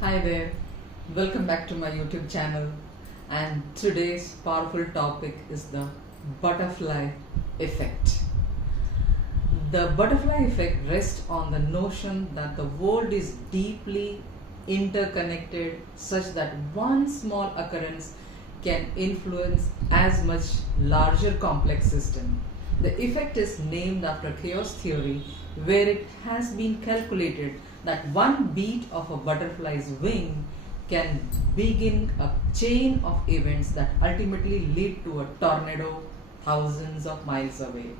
Hi there, welcome back to my YouTube channel, and today's powerful topic is the butterfly effect. The butterfly effect rests on the notion that the world is deeply interconnected such that one small occurrence can influence as much larger complex system. The effect is named after chaos theory, where it has been calculated that one beat of a butterfly's wing can begin a chain of events that ultimately lead to a tornado thousands of miles away.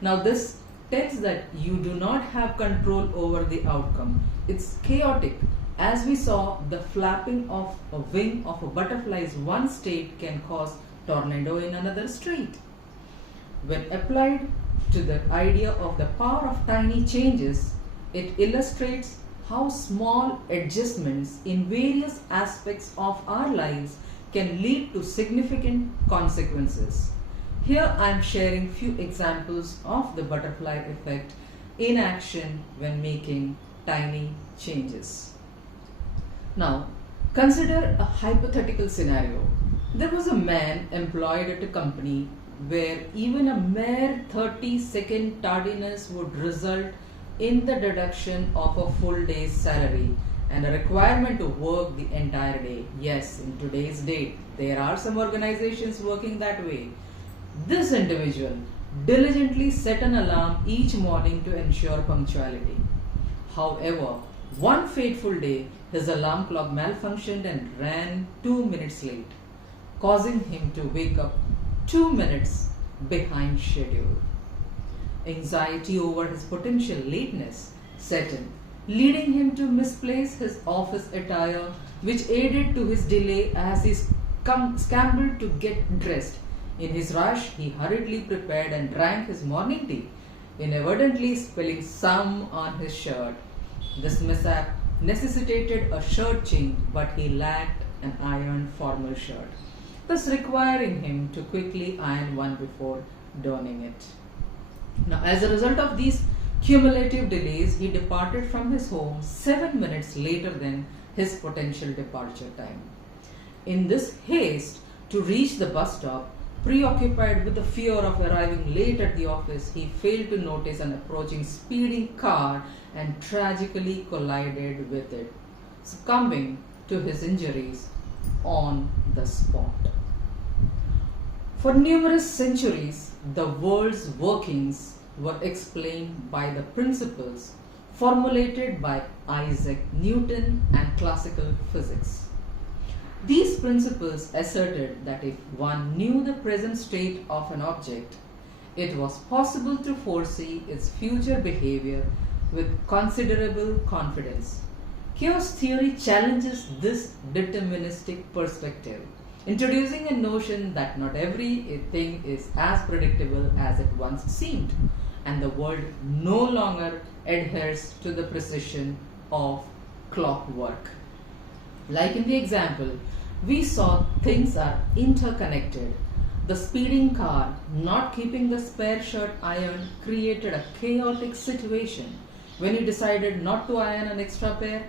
Now, this tells that you do not have control over the outcome. It's chaotic. As we saw, the flapping of a wing of a butterfly's one state can cause tornado in another state. When applied to the idea of the power of tiny changes, it illustrates how small adjustments in various aspects of our lives can lead to significant consequences. Here I am sharing few examples of the butterfly effect in action when making tiny changes. Now, consider a hypothetical scenario. There was a man employed at a company where even a mere 30-second tardiness would result in the deduction of a full day's salary and a requirement to work the entire day. Yes, in today's date, there are some organizations working that way. This individual diligently set an alarm each morning to ensure punctuality. However, one fateful day, his alarm clock malfunctioned and ran 2 minutes late, causing him to wake up 2 minutes behind schedule. Anxiety over his potential lateness set in, leading him to misplace his office attire, which aided to his delay as he scrambled to get dressed. In his rush, he hurriedly prepared and drank his morning tea, inadvertently spilling some on his shirt. This mishap necessitated a shirt change, but he lacked an ironed formal shirt, thus requiring him to quickly iron one before donning it. Now, as a result of these cumulative delays, he departed from his home 7 minutes later than his potential departure time. In this haste to reach the bus stop, preoccupied with the fear of arriving late at the office, he failed to notice an approaching speeding car and tragically collided with it, succumbing to his injuries on the spot. For numerous centuries, the world's workings were explained by the principles formulated by Isaac Newton and classical physics. These principles asserted that if one knew the present state of an object, it was possible to foresee its future behavior with considerable confidence. Chaos theory challenges this deterministic perspective, introducing a notion that not everything is as predictable as it once seemed, and the world no longer adheres to the precision of clockwork. Like in the example, we saw things are interconnected. The speeding car not keeping the spare shirt ironed created a chaotic situation. When he decided not to iron an extra pair,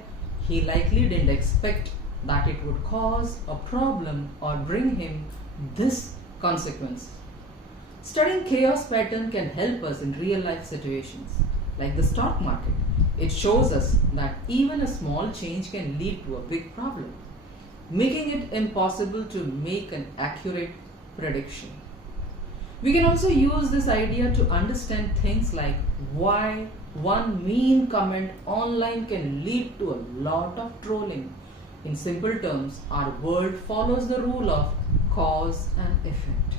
he likely didn't expect that it would cause a problem or bring him this consequence. Studying chaos pattern can help us in real life situations, like the stock market. It shows us that even a small change can lead to a big problem, making it impossible to make an accurate prediction. We can also use this idea to understand things like why one mean comment online can lead to a lot of trolling. In simple terms, our world follows the rule of cause and effect.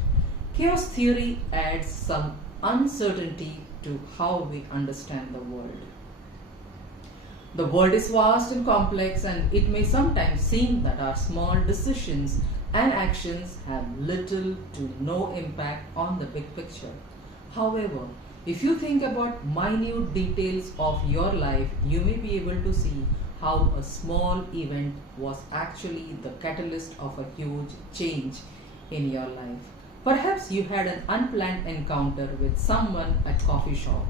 Chaos theory adds some uncertainty to how we understand the world. The world is vast and complex, and it may sometimes seem that our small decisions and actions have little to no impact on the big picture. However, if you think about minute details of your life, you may be able to see how a small event was actually the catalyst of a huge change in your life. Perhaps you had an unplanned encounter with someone at coffee shop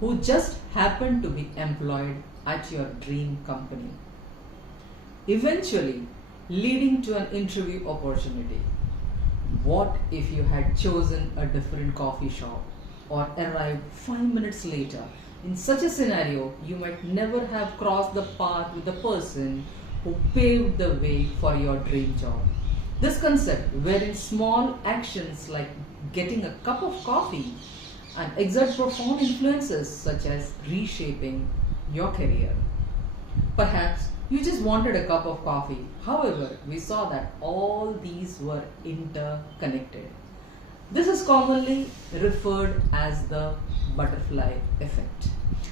who just happened to be employed at your dream company. eventually leading to an interview opportunity. What if you had chosen a different coffee shop or arrived 5 minutes later? In such a scenario, you might never have crossed the path with the person who paved the way for your dream job. This concept, wherein small actions like getting a cup of coffee and exert profound influences such as reshaping your career. Perhaps you just wanted a cup of coffee. However, we saw that all these were interconnected. This is commonly referred as the butterfly effect.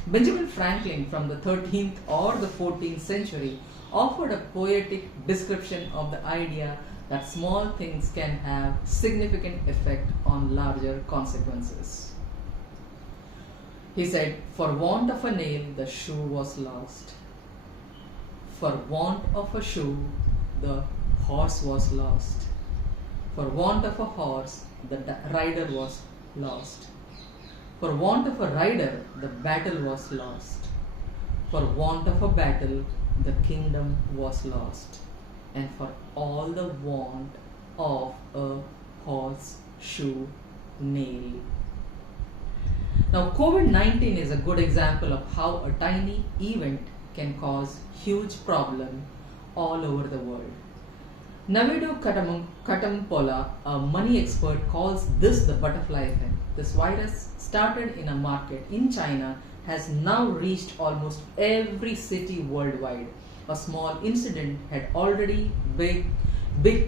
Benjamin Franklin from the 13th or the 14th century offered a poetic description of the idea that small things can have significant effect on larger consequences. He said, "For want of a nail, the shoe was lost. For want of a shoe, the horse was lost. For want of a horse, the rider was lost. For want of a rider, the battle was lost. For want of a battle, the kingdom was lost. And for all the want of a horse, shoe, nail." Now, COVID-19 is a good example of how a tiny event can cause huge problem all over the world. Navido Katampola, a money expert, calls this the butterfly effect. This virus started in a market in China has now reached almost every city worldwide. A small incident had already big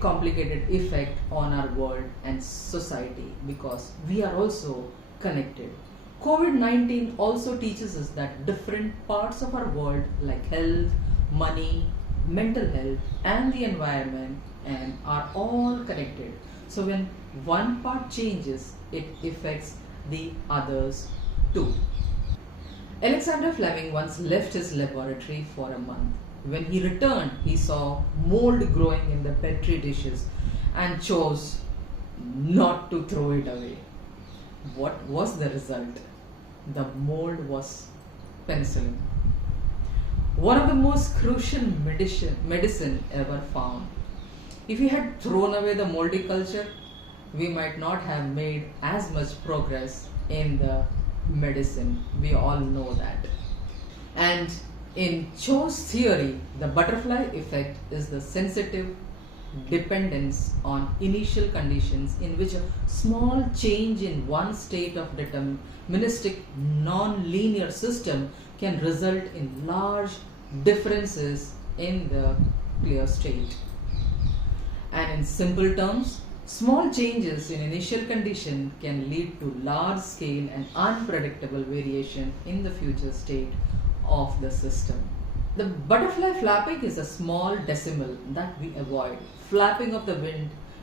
complicated effect on our world and society because we are also connected. COVID-19 also teaches us that different parts of our world like health, money, mental health and the environment and are all connected. So when one part changes, it affects the others too. Alexander Fleming once left his laboratory for a month. When he returned, he saw mold growing in the petri dishes and chose not to throw it away. What was the result? The mold was penicillin, one of the most crucial medicine ever found. If we had thrown away the moldy culture, we might not have made as much progress in the medicine. We all know that. And in Cho's theory, the butterfly effect is the sensitive dependence on initial conditions in which a small change in one state of deterministic non-linear system can result in large differences in the clear state. And in simple terms, small changes in initial condition can lead to large scale and unpredictable variation in the future state of the system. The butterfly flapping is a small decimal that we avoid. Flapping of the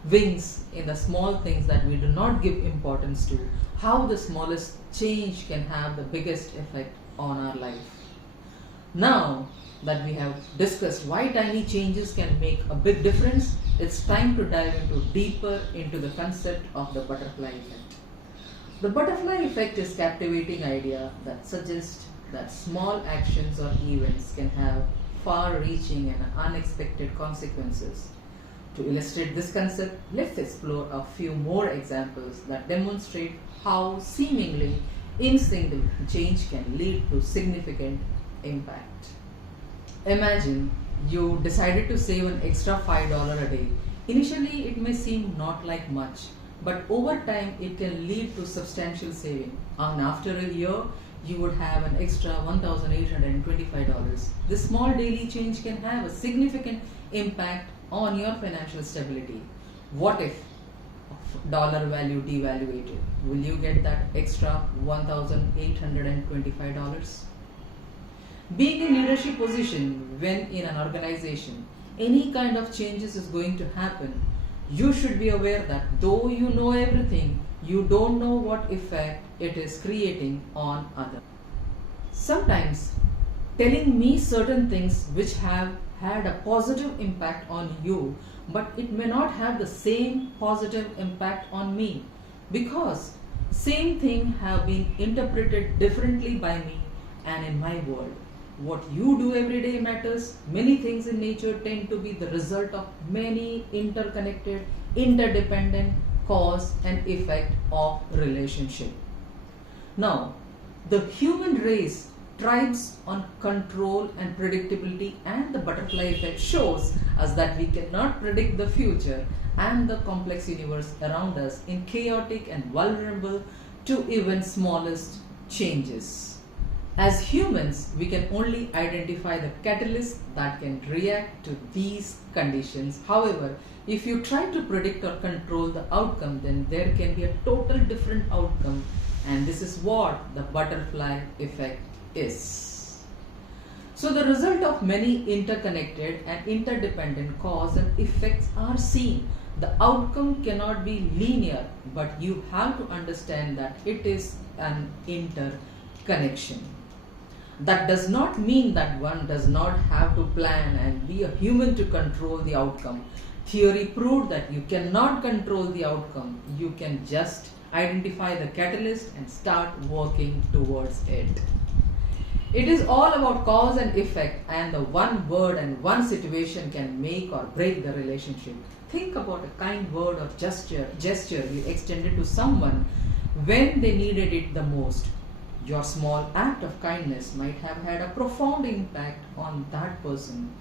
wings in the small things that we do not give importance to. How the smallest change can have the biggest effect on our life. Now that we have discussed why tiny changes can make a big difference, it's time to dive deeper into the concept of the butterfly effect. The butterfly effect is a captivating idea that suggests that small actions or events can have far-reaching and unexpected consequences. To illustrate this concept, let's explore a few more examples that demonstrate how seemingly insignificant change can lead to significant impact. Imagine you decided to save an extra $5 a day. Initially, it may seem not like much, but over time it can lead to substantial saving. And after a year, you would have an extra $1,825. This small daily change can have a significant impact on your financial stability. What if dollar value devaluated? Will you get that extra $1,825? Being in leadership position when in an organization, any kind of changes is going to happen. You should be aware that though you know everything, you don't know what effect it is creating on others. Sometimes telling me certain things which have had a positive impact on you, but it may not have the same positive impact on me because same thing have been interpreted differently by me and in my world. what you do every day matters. Many things in nature tend to be the result of many interconnected, interdependent cause and effect of relationship. Now, the human race thrives on control and predictability, and the butterfly effect shows us that we cannot predict the future and the complex universe around us in chaotic and vulnerable to even smallest changes. As humans, we can only identify the catalyst that can react to these conditions. However, if you try to predict or control the outcome, then there can be a total different outcome, and this is what the butterfly effect is. So the result of many interconnected and interdependent cause and effects are seen. The outcome cannot be linear, but you have to understand that it is an interconnection. That does not mean that one does not have to plan and be a human to control the outcome. Theory proved that you cannot control the outcome. You can just identify the catalyst and start working towards it. It is all about cause and effect, and the one word and one situation can make or break the relationship. Think about a kind word or gesture you extended to someone when they needed it the most. Your small act of kindness might have had a profound impact on that person,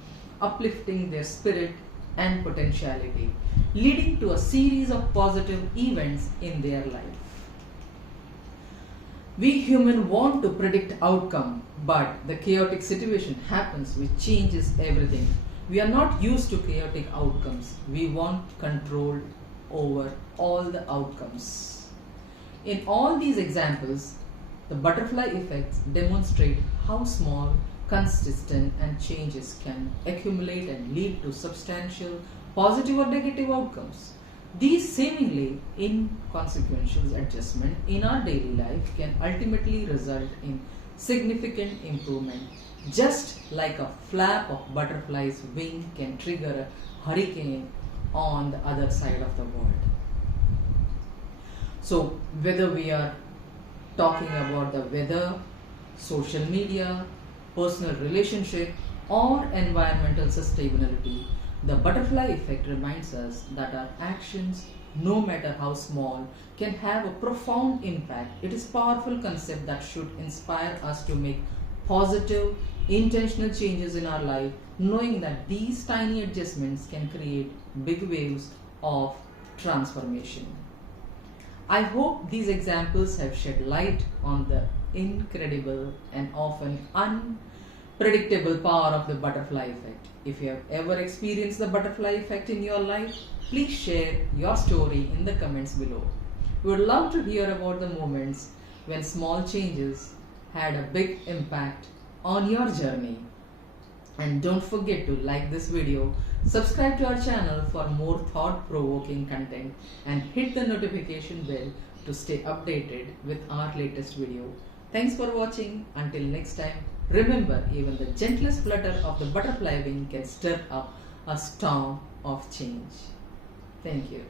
uplifting their spirit and potentiality, leading to a series of positive events in their life. We humans want to predict outcome, but the chaotic situation happens which changes everything. We are not used to chaotic outcomes. We want control over all the outcomes. In all these examples, the butterfly effects demonstrate how small, consistent and changes can accumulate and lead to substantial positive or negative outcomes. These seemingly inconsequential adjustments in our daily life can ultimately result in significant improvement, just like a flap of butterfly's wing can trigger a hurricane on the other side of the world. So whether we are talking about the weather, social media, personal relationship or environmental sustainability, the butterfly effect reminds us that our actions, no matter how small, can have a profound impact. It is a powerful concept that should inspire us to make positive, intentional changes in our life, knowing that these tiny adjustments can create big waves of transformation. I hope these examples have shed light on the incredible and often unpredictable power of the butterfly effect. If you have ever experienced the butterfly effect in your life, please share your story in the comments below. We would love to hear about the moments when small changes had a big impact on your journey. And don't forget to like this video, subscribe to our channel for more thought-provoking content, and hit the notification bell to stay updated with our latest video. Thanks for watching. Until next time, remember, even the gentlest flutter of the butterfly wing can stir up a storm of change. Thank you.